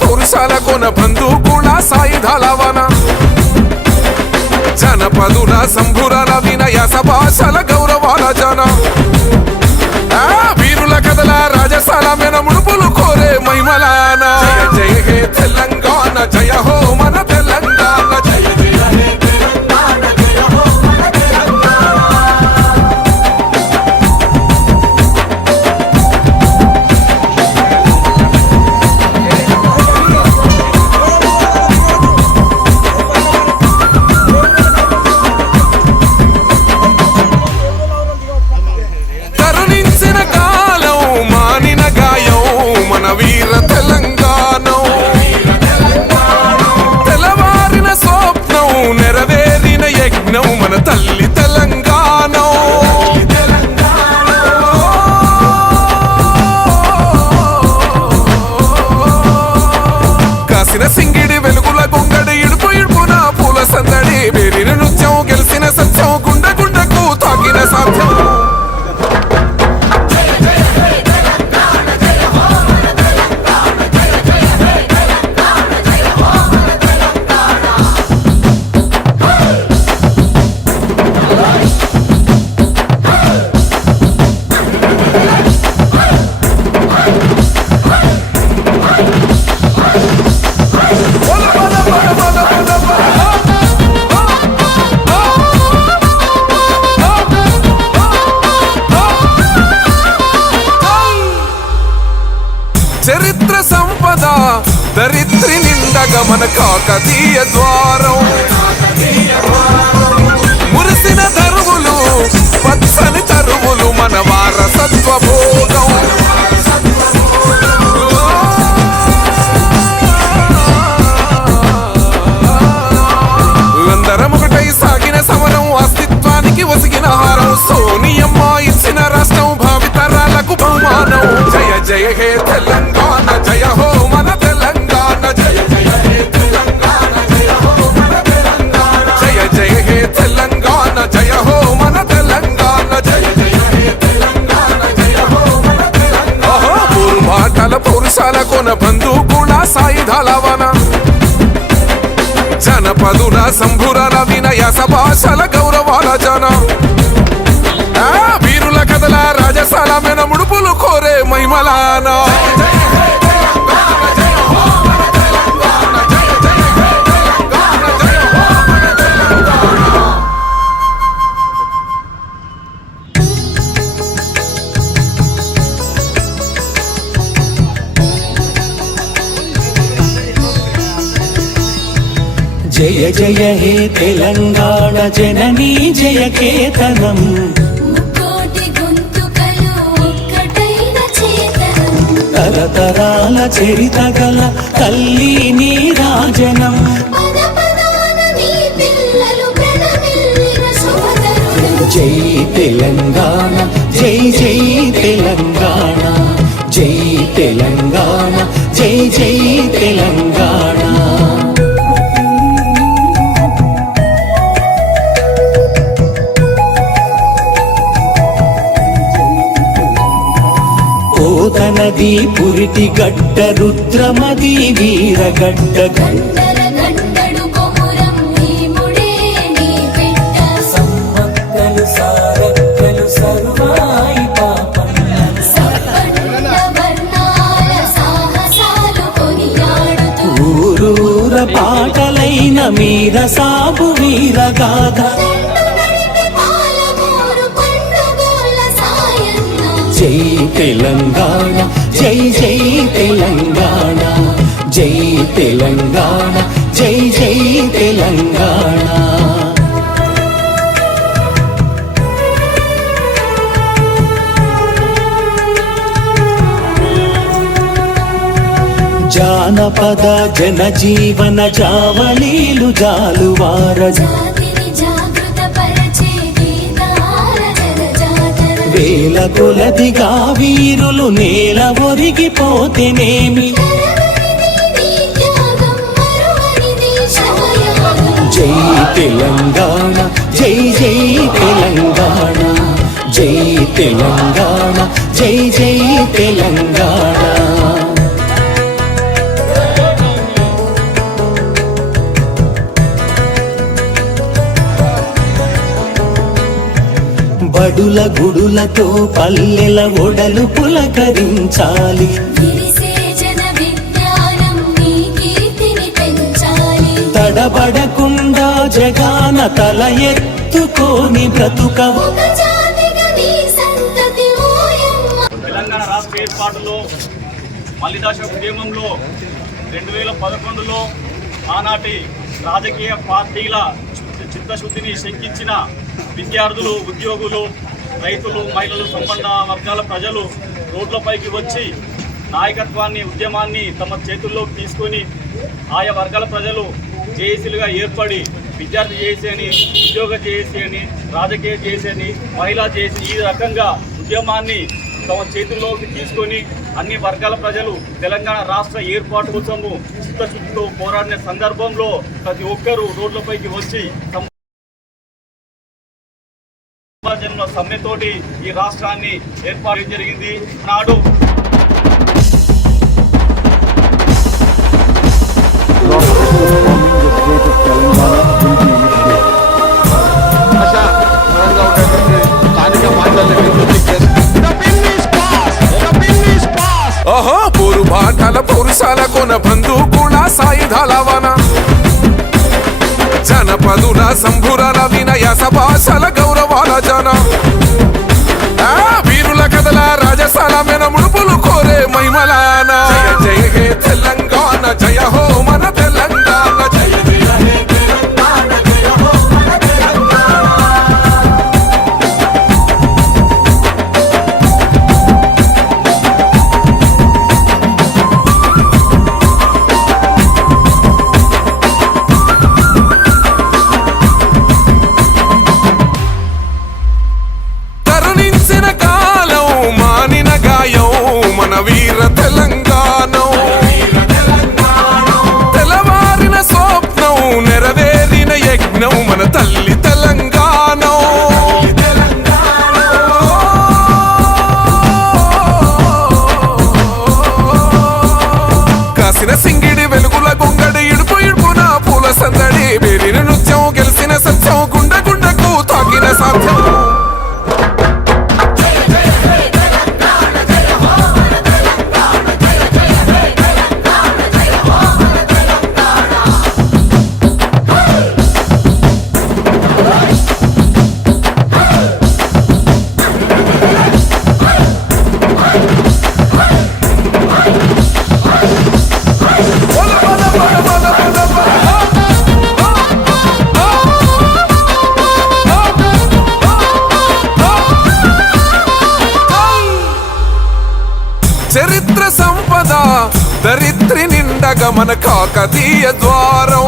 పౌరుషాల కొన బంధుకుల సాయుధాలవన జనపదుల సంభురాల వినయ సభాషల గౌరవాల జన వీరుల కథల రాజసాల మెన ముడుపులు కోరే మహిమలాన జయ జయ హే తెలంగాణ జయ హో మన తెలంగాణ జయ జయ హే తెలంగాణ జయ హో మన తెలంగాణ. వీర తెలంగాణ తెలవారిన స్వప్నం నెరవేరిన యజ్ఞం మన తల్లి తెలంగాణ కాసిన సింగిడి వెలుగుల గుంగడి ఇడుపు ఇడుపున పూల సందడి వేరిన నృత్యం గెలిసిన సత్యం గుండె గుండెకు తాకిన సాధ్యం. చరిత్ర సంపద దరిత్రి నిండగ మన కాకతీయ ద్వారం మురిసిన తరువులు పచ్చని తరువులు మన వారసత్వ భోగం అందరం ఒకటై సాగిన సమరం అస్తిత్వానికి ఒసిగిన హారం సోనియమ్మ ఇచ్చిన రాష్ట్రం భావితరాలకు బహుమానం. జయ జయ హే తెలంగాణ జయ హో మన తెలంగాణ జయ జయ హే తెలంగాణ జయ హో మన తెలంగాణ జయ జయ హే తెలంగాణ జయ హో మన తెలంగాణ జయ జయ హే తెలంగాణ జయ హో మన తెలంగాణ. పూర్వాటల పౌరుషాల కొన బంధుకుల సాయుధాలవన జనపదుల సంభురాల వినయ సభాషల గౌరవాల జన వీరుల కథల రాజసాల మెన ముడుపులు కోరే మహిమలాన జయ జయ హే తెలంగాణ జననీ జయ కేతనం తరతరాల చరిత గల తల్లి నీరాజనం జై తెలంగాణ జై జై తెలంగాణ జై తెలంగాణ జై జై తెలంగాణ. నది పురిటి గడ్డ రుద్రమది వీరగడ్డ సమ్మక్కలు సారక్కలు సర్వాయి ఊరూర పాటలైన మీర సాబు వీరగాథ జై తెలంగాణ జై జై తెలంగాణ జై తెలంగాణ జై జై తెలంగాణ. జానపద జనజీవన జావళీలు జాలువార వేల కొలదిగా వీరులు నేల ఒరిగిపోతేనేమి జై తెలంగాణ జై జై తెలంగాణ జై తెలంగాణ జై జై తెలంగాణ బడుల గుడులతో పల్లెల ఒడలు పులకరించాలి తడబడకుండా జగాన తల ఎత్తుకోని బ్రతుకవు. తెలంగాణ రాష్ట్ర ఏర్పాటులో మలిదశ ఉద్యమంలో 2011లో ఆనాటి రాజకీయ పార్టీల చిత్తశుద్ధిని శంకించిన విద్యార్థులు, ఉద్యోగులు, రైతులు, మహిళలు, సంపన్న వర్గాల ప్రజలు రోడ్లపైకి వచ్చి నాయకత్వాన్ని, ఉద్యమాన్ని తమ చేతుల్లోకి తీసుకొని ఆయా వర్గాల ప్రజలు జేఏసీలుగా ఏర్పడి విద్యార్థి జేఏసీ అని, ఉద్యోగ జేఏసీ అని, రాజకీయ జేఏసీ అని, మహిళా జేఏసీ ఈ రకంగా ఉద్యమాన్ని తమ చేతుల్లోకి తీసుకొని అన్ని వర్గాల ప్రజలు తెలంగాణ రాష్ట్ర ఏర్పాటు కోసము చిత్తశుద్ధితో పోరాడిన సందర్భంలో ప్రతి ఒక్కరూ రోడ్లపైకి వచ్చి జన్మ సమ్మెతోటి ఈ రాష్ట్రాన్ని ఏర్పాటు జరిగింది. నాడు ఓహో పోరు బాటల పౌరుషాల కొన బంధుకుల సాయుధాల వన జనపదుల సంభురాల వినయ సభాషల గౌరవాల జన వీరుల కథల రాజసాల మెన ముడుపులు కోరే మహిమలాన జయ జయ హే తెలంగాణ జయ హో మన తెలంగాణ జయ జయ హే తెలంగాణ జయ హో మన తెలంగాణ. కరుణించిన కాలం మానిన గాయం మన వీర తెలంగాణం, తెలవారిన స్వప్నం నెరవేరిన యజ్ఞం మన తల్లి తెలంగాణం. కాసిన సింగిడి వెలుగుల గొంగడి ఇడుపు ఇడుపున పూల సందడి వేరిన నృత్యం గెలిసిన సత్యం గుండె గుండెకు తాకిన సాధ్యం. చరిత్ర సంపద దరిద్రి నిండగా మన కాకతీయ ద్వారం,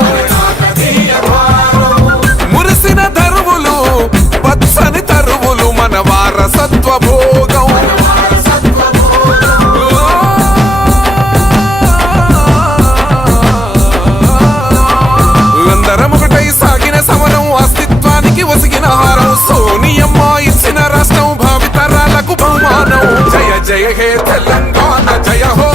మురిసిన దరువులు పచ్చని తరువులు మన వారసత్వ భోగం. అందరం ఒకటై సాగిన సమరం అస్తిత్వానికి వసిగిన హారం, సోనియమ్మ ఇచ్చిన రాష్ట్రం భావితరాలకు బహుమానం. జయ జయ హే తెలంగాణ జయ హో